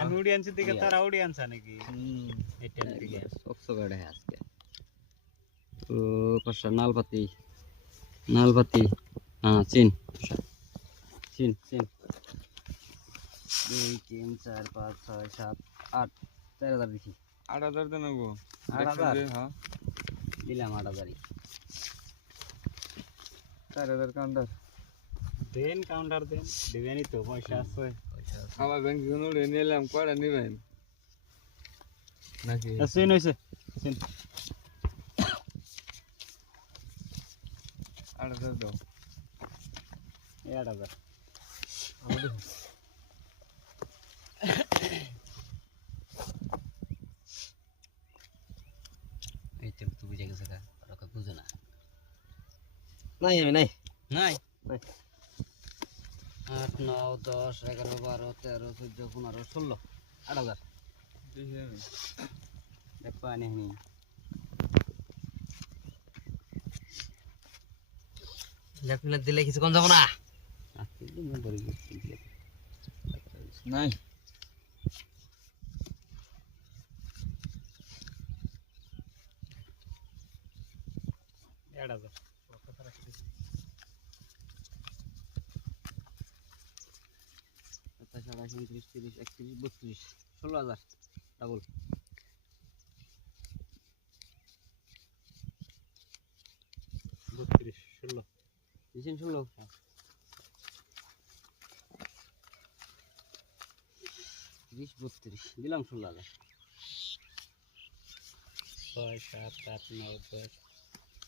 আমি উড়ি আনছি দিকে তারা উড়ি নাকি? এটা দিকে। একশো আজকে। তো পাঁচটা নালপাতি। নালপাতি। হ্যাঁ চিন। চিন চিন। দুই তিন চার পাঁচ ছয় সাত আট। চার হাজার দিছি আট হাজার দেন গো আট হাজার? হ্যাঁ। দিলাম আট হাজারই। চার হাজার কাউন্টার দেন কাউন্টার দেন দিবেনই তো পয়সা আছে আমার ব্যাংক কোনো নিলাম কয়টা নিবেন নাকি সিন হইছে সিন আট হাজার দাও এই আট হাজার এই তো তুই বুঝে গেছে কা ওরা বুঝে না নাই আমি নাই নাই নাই। আট নয় দশ এগারো বারো তেরো চোদ্দ পনেরো ষোলো আট হাজার। পানি নি। লেফট দিলে কিছু কম যাব না? নাই। আট হাজার। সাতাশ উনত্রিশ তিরিশ একত্রিশ বত্রিশ ষোলো হাজার ডাবল বত্রিশ ষোলো। দিয়েছেন ষোলো? তিরিশ বত্রিশ দিলাম ষোলো হাজার। ছয় সাত আট নয় দশ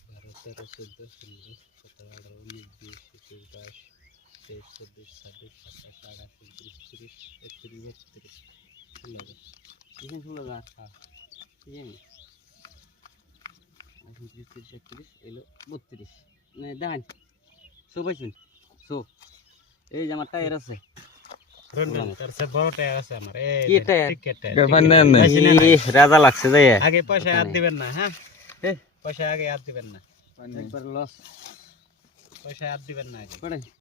বারো তেরো চোদ্দ ষোলো সতেরো তেইশ চব্বিশ ছাব্বিশ সাতাশ আঠাশ উনত্রিশ তিরিশ একত্রিশ বত্রিশ ষোলো হাজার দিয়েছেন ষোলো হাজার ঠিক আছে উনত্রিশ তিরিশ একত্রিশ এলো বত্রিশ মানে দেখেন শো পাইছেন শো এই যে আমার টায়ার আছে তার সে বড় টায়ার আছে আমার এই কি টায়ার? টিকেট টায়ার ব্যাপার নেন না বেশি না নাই। ই, রাজা লাগছে যাই আগে পয়সা হাত নাই। দিবেন না হ্যাঁ এ। পয়সা আগে হাত দিবেন না একবার লস পয়সা হাত দিবেন না আগে করে